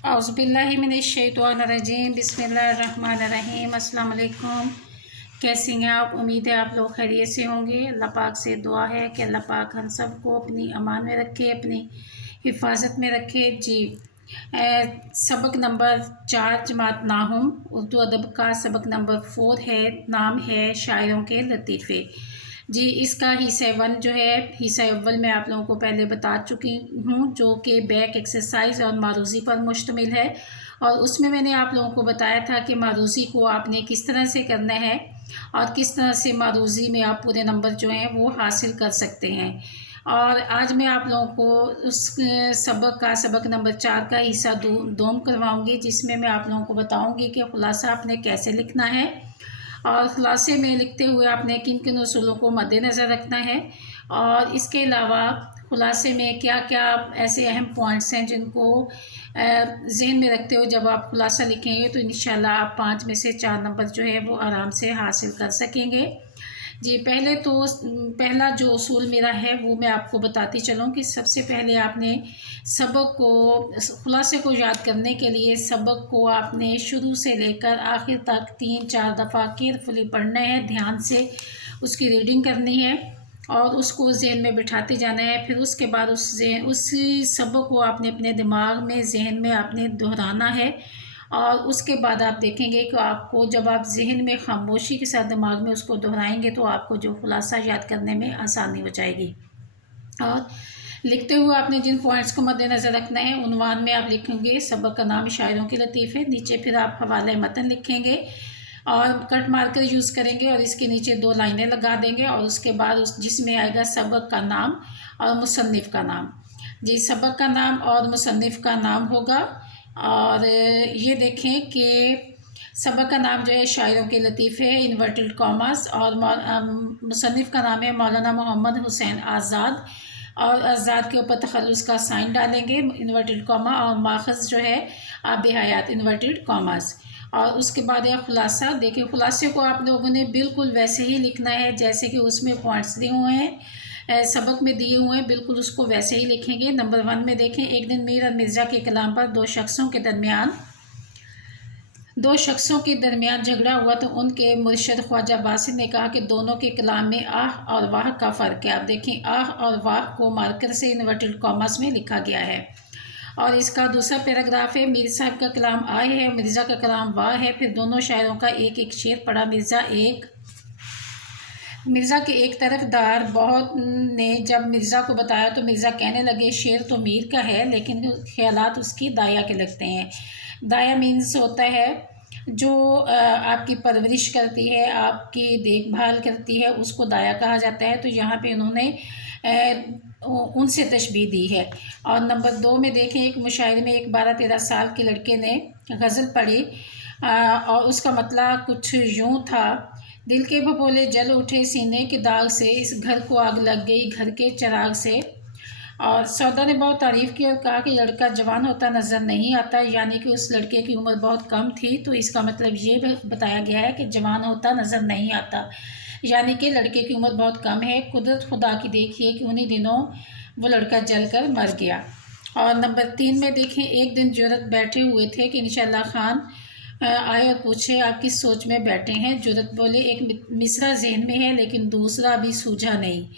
औज़ुबिल्लाहिमिनश्शैतानिर्रजीम बिस्मिल्लाहिर्रहमानिर्रहीम। अस्सलाम वालेकुम। कैसी हैं आप? उम्मीद है आप लोग खैरियत से होंगे। अल्लाह पाक से दुआ है कि अल्लाह पाक हम सबको अपनी अमान में रखे, अपनी हिफाजत में रखे। जी, सबक नंबर 4 जमात नाहुम उर्दू अदब का सबक नंबर 4 है। नाम है शायरों के लतीफ़े। जी, इसका हिस्सा 1 जो है, हिस्सा अव्वल मैं आप लोगों को पहले बता चुकी हूँ, जो कि बैक एक्सरसाइज और मारूज़ी पर मुश्तमिल है। और उसमें मैंने आप लोगों को बताया था कि मारूज़ी को आपने किस तरह से करना है और किस तरह से मारूज़ी में आप पूरे नंबर जो हैं वो हासिल कर सकते हैं। और आज मैं आप लोगों को उस सबक नंबर 4 का हिस्सा दोम करवाऊँगी, जिसमें मैं आप लोगों को बताऊँगी कि ख़ुलासा आपने कैसे लिखना है और ख़ुलासे में लिखते हुए आपने किन किन उसूलों को मद्देनज़र रखना है। और इसके अलावा ख़ुलासे में क्या क्या ऐसे अहम पॉइंट्स हैं जिनको ज़हन में रखते हुए जब आप ख़ुलासा लिखेंगे तो इंशाल्लाह आप 5 में से 4 नंबर जो है वो आराम से हासिल कर सकेंगे। जी, पहला जो उसूल मेरा है वो मैं आपको बताती चलूँ कि सबसे पहले आपने सबक को, ख़ुलासे को याद करने के लिए सबक को आपने शुरू से लेकर आखिर तक 3-4 दफ़ा केयरफुली पढ़ना है, ध्यान से उसकी रीडिंग करनी है और उसको ज़हन में बिठाते जाना है। फिर उसके बाद उसी सबक को आपने अपने दिमाग में, ज़हन में आपने दोहराना है। और उसके बाद आप देखेंगे कि आपको जब आप ज़हन में खामोशी के साथ दिमाग में उसको दोहराएंगे तो आपको जो ख़ुलासा याद करने में आसानी हो जाएगी। और लिखते हुए आपने जिन पॉइंट्स को मद्देनज़र रखना है, उन्वान में आप लिखेंगे सबक का नाम शायरों के लतीफ़े, नीचे फिर आप हवाले मतन लिखेंगे और कट मार्कर यूज़ करेंगे और इसके नीचे 2 लाइनें लगा देंगे और उसके बाद जिसमें आएगा सबक का नाम और मुसन्निफ़ का नाम। जी, सबक का नाम और मुसन्निफ़ का नाम होगा। और ये देखें कि सबक का नाम जो है शायरों के लतीफ़े है, इन्वर्टेड कॉमास, और मुसन्निफ़ का नाम है मौलाना मोहम्मद हुसैन आज़ाद। और आज़ाद के ऊपर तखल्लुस का साइन डालेंगे, इन्वर्टेड कॉमा, और माखज़ जो है आब हयात, इन्वर्टेड कॉमास। और उसके बाद यह ख़ुलासा, देखिए ख़ुलासे को आप लोगों ने बिल्कुल वैसे ही लिखना है जैसे कि उसमें पॉइंट्स दिए हुए हैं, सबक में दिए हुए हैं, बिल्कुल उसको वैसे ही लिखेंगे। नंबर 1 में देखें, एक दिन मीर और मिर्ज़ा के कलाम पर दो शख्सों के दरमियान झगड़ा हुआ तो उनके मुर्शद ख्वाजा बासित ने कहा कि दोनों के कलाम में आह और वाह का फ़र्क है। आप देखें, आह और वाह को मार्कर से इन्वर्टेड कॉमास में लिखा गया है। और इसका दूसरा पैराग्राफ है, मीर साहब का कलाम आह है, मिर्ज़ा का कलाम वाह है। फिर दोनों शायरों का एक एक शेर पढ़ा। मिर्ज़ा के एक तरफदार बहुत ने जब मिर्ज़ा को बताया तो मिर्ज़ा कहने लगे शेर तो मीर का है लेकिन ख्यालात उसकी दाया के लगते हैं। दाया मीन्स होता है जो आपकी परवरिश करती है, आपकी देखभाल करती है, उसको दाया कहा जाता है। तो यहाँ पे उन्होंने उनसे तशबीह दी है। और नंबर 2 में देखें, एक मुशायरे में एक 12-13 साल के लड़के ने गज़ल पढ़ी और उसका मतलब कुछ यूँ था, दिल के भभोले जल उठे सीने के दाग से, इस घर को आग लग गई घर के चिराग से। और सौदा ने बहुत तारीफ़ की और कहा कि लड़का जवान होता नज़र नहीं आता, यानी कि उस लड़के की उम्र बहुत कम थी। तो इसका मतलब ये बताया गया है कि जवान होता नज़र नहीं आता, यानी कि लड़के की उम्र बहुत कम है। कुदरत खुदा की देखिए कि उन्हीं दिनों वो लड़का जल कर मर गया। और नंबर 3 में देखें, एक दिन जुरत बैठे हुए थे कि इंशाअल्लाह खान आए और पूछे आप किस सोच में बैठे हैं। जुरत बोले, एक मिसरा ज़हन में है लेकिन दूसरा अभी सूझा नहीं।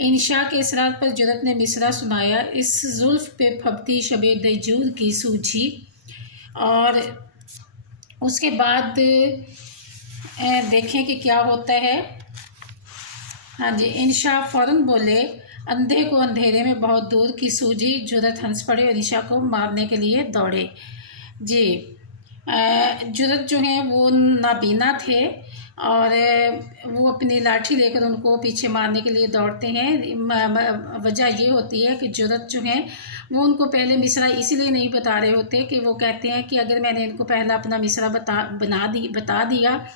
इंशा के इसरार पर जुरत ने मिसरा सुनाया, इस जुल्फ़ पे फबती शबे दजूर की सूझी। और उसके बाद देखें कि क्या होता है। हाँ जी, इंशा फ़ौरन बोले, अंधे को अंधेरे में बहुत दूर की सूझी। जुरत हंस पड़े और इंशा को मारने के लिए दौड़े। जी, जुरत जो हैं वो नाबीना थे और वो अपनी लाठी लेकर उनको पीछे मारने के लिए दौड़ते हैं। वजह ये होती है कि जुरत जो हैं वो उनको पहले मिसरा इसीलिए नहीं बता रहे होते कि वो कहते हैं कि अगर मैंने इनको पहला अपना मिसरा बता दिया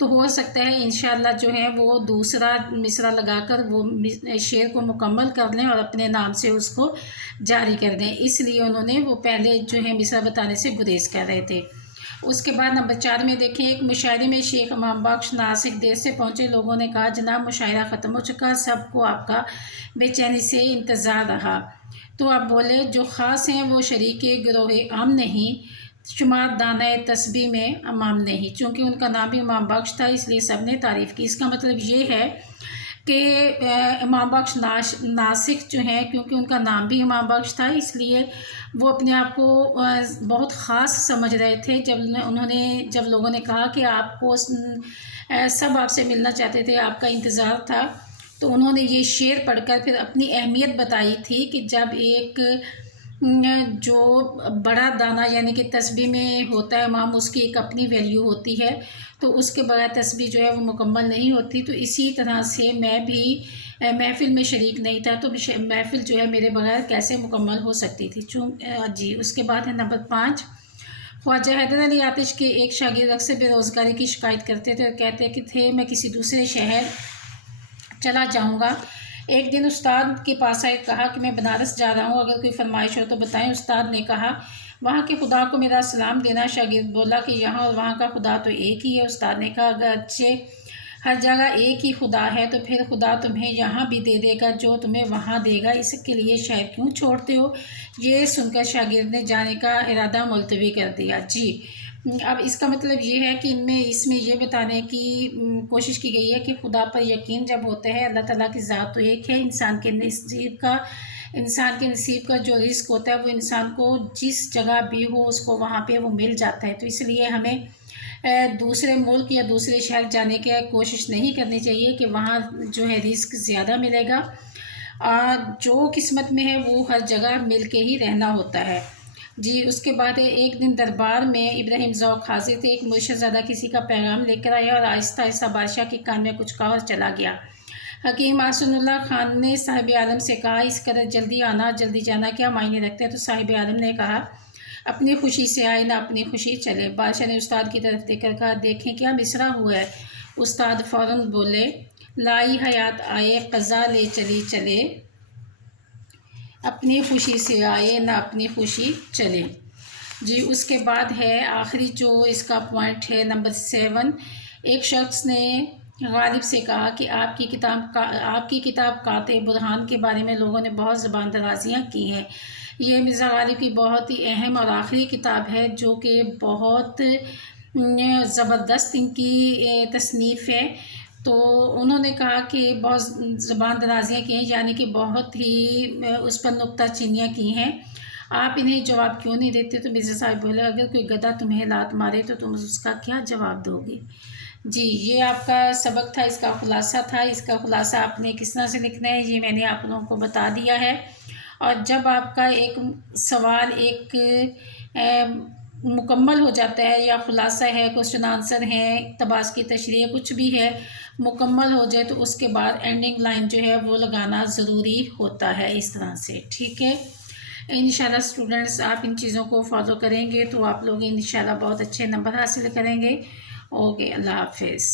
तो हो सकता है इंशाअल्लाह जो है वो दूसरा मिसरा लगाकर वो शेर को मुकम्मल कर लें और अपने नाम से उसको जारी कर दें। इसलिए उन्होंने वो पहले जो है मिसरा बताने से गुरेज कर रहे थे। اس کے بعد نمبر 4 میں دیکھیں، ایک مشاعرے میں شیخ امام بخش ناسک دیر سے پہنچے، لوگوں نے کہا جناب مشاعرہ ختم ہو چکا، سب کو آپ کا بے چینی سے انتظار رہا، تو آپ بولے جو خاص ہیں وہ شریک گروہ عام نہیں، شمار دانہ تسبیح میں امام نہیں، چونکہ ان کا نام بھی امام بخش تھا اس لیے سب نے تعریف کی۔ اس کا مطلب یہ ہے کہ امام بخش ناسک جو ہیں، کیونکہ ان کا نام بھی امام بخش تھا اس لیے وہ اپنے آپ کو بہت خاص سمجھ رہے تھے۔ جب لوگوں نے کہا کہ آپ کو سب آپ سے ملنا چاہتے تھے، آپ کا انتظار تھا، تو انہوں نے یہ شعر پڑھ کر پھر اپنی اہمیت بتائی تھی کہ جب ایک جو بڑا دانہ یعنی کہ تسبیح میں ہوتا ہے امام، اس کی ایک اپنی ویلیو ہوتی ہے، تو اس کے بغیر تسبیح جو ہے وہ مکمل نہیں ہوتی۔ تو اسی طرح سے میں بھی محفل میں شریک نہیں تھا، تو محفل جو ہے میرے بغیر کیسے مکمل ہو سکتی تھی۔ جی اس کے بعد ہے نمبر 5، خواجہ حیدر علی آتش کے ایک شاگرد اکثر بے روزگاری کی شکایت کرتے تھے اور کہتے کہ تھے میں کسی دوسرے شہر چلا جاؤں گا۔ ایک دن استاد کے پاس آئے، کہا کہ میں بنارس جا رہا ہوں، اگر کوئی فرمائش ہو تو بتائیں۔ استاد نے کہا وہاں کے خدا کو میرا سلام دینا۔ شاگرد بولا کہ یہاں اور وہاں کا خدا تو ایک ہی ہے۔ استاد نے کہا اگر اچھے ہر جگہ ایک ہی خدا ہے تو پھر خدا تمہیں یہاں بھی دے دے گا جو تمہیں وہاں دے گا، اس کے لیے شہر کیوں چھوڑتے ہو؟ یہ سن کر شاگرد نے جانے کا ارادہ ملتوی کر دیا۔ جی اب اس کا مطلب یہ ہے کہ اس میں یہ بتانے کی کوشش کی گئی ہے کہ خدا پر یقین جب ہوتا ہے، اللہ تعالیٰ کی ذات تو ایک ہے، انسان کے نصیب کا جو رزق ہوتا ہے وہ انسان کو جس جگہ بھی ہو اس کو وہاں پہ وہ مل جاتا ہے، تو اس لیے ہمیں دوسرے ملک یا دوسرے شہر جانے کی کوشش نہیں کرنی چاہیے کہ وہاں جو ہے رزق زیادہ ملے گا، جو قسمت میں ہے وہ ہر جگہ مل کے ہی رہنا ہوتا ہے۔ جی اس کے بعد ایک دن دربار میں ابراہیم ذوق حاضر تھے، ایک مرشد زادہ کسی کا پیغام لے کر آیا اور آہستہ آہستہ بادشاہ کے کان میں کچھ کہا اور چلا گیا۔ حکیم احسن اللہ خان نے صاحب عالم سے کہا اس قدر جلدی آنا جلدی جانا کیا معنی رکھتا ہے؟ تو صاحب عالم نے کہا اپنی خوشی سے آئے نہ اپنی خوشی چلے۔ بادشاہ نے استاد کی طرف دیکھ کر کہا دیکھیں کیا مصرع ہوا ہے؟ استاد فوراً بولے لائی حیات آئے قضا لے چلی چلے، اپنی خوشی سے آئے نہ اپنی خوشی چلے۔ جی اس کے بعد ہے آخری جو اس کا پوائنٹ ہے نمبر 7، ایک شخص نے غالب سے کہا کہ آپ کی کتاب قاطع برہان کے بارے میں لوگوں نے بہت زبان درازیاں کی ہیں، یہ مرزا غالب کی بہت ہی اہم اور آخری کتاب ہے جو کہ بہت زبردست ان کی تصنیف ہے۔ تو انہوں نے کہا کہ بہت زبان درازیاں کی ہیں یعنی کہ بہت ہی اس پر نکتہ چینیاں کی ہیں، آپ انہیں جواب کیوں نہیں دیتے؟ تو مرزا صاحب بولے اگر کوئی گدھا تمہیں لات مارے تو تم اس کا کیا جواب دو گے؟ جی یہ آپ کا سبق تھا، اس کا خلاصہ تھا، اس کا خلاصہ آپ نے کس طرح سے لکھنا ہے یہ میں نے آپ لوگوں کو بتا دیا ہے۔ اور جب آپ کا ایک سوال ایک مکمل ہو جاتا ہے یا خلاصہ ہے، کوسچن آنسر ہے، اقتباس کی تشریح کچھ بھی ہے، مکمل ہو جائے تو اس کے بعد اینڈنگ لائن جو ہے وہ لگانا ضروری ہوتا ہے اس طرح سے، ٹھیک ہے۔ انشاءاللہ اسٹوڈنٹس آپ ان چیزوں کو فالو کریں گے تو آپ لوگ انشاءاللہ بہت اچھے نمبر حاصل کریں گے۔ اوکے اللہ حافظ۔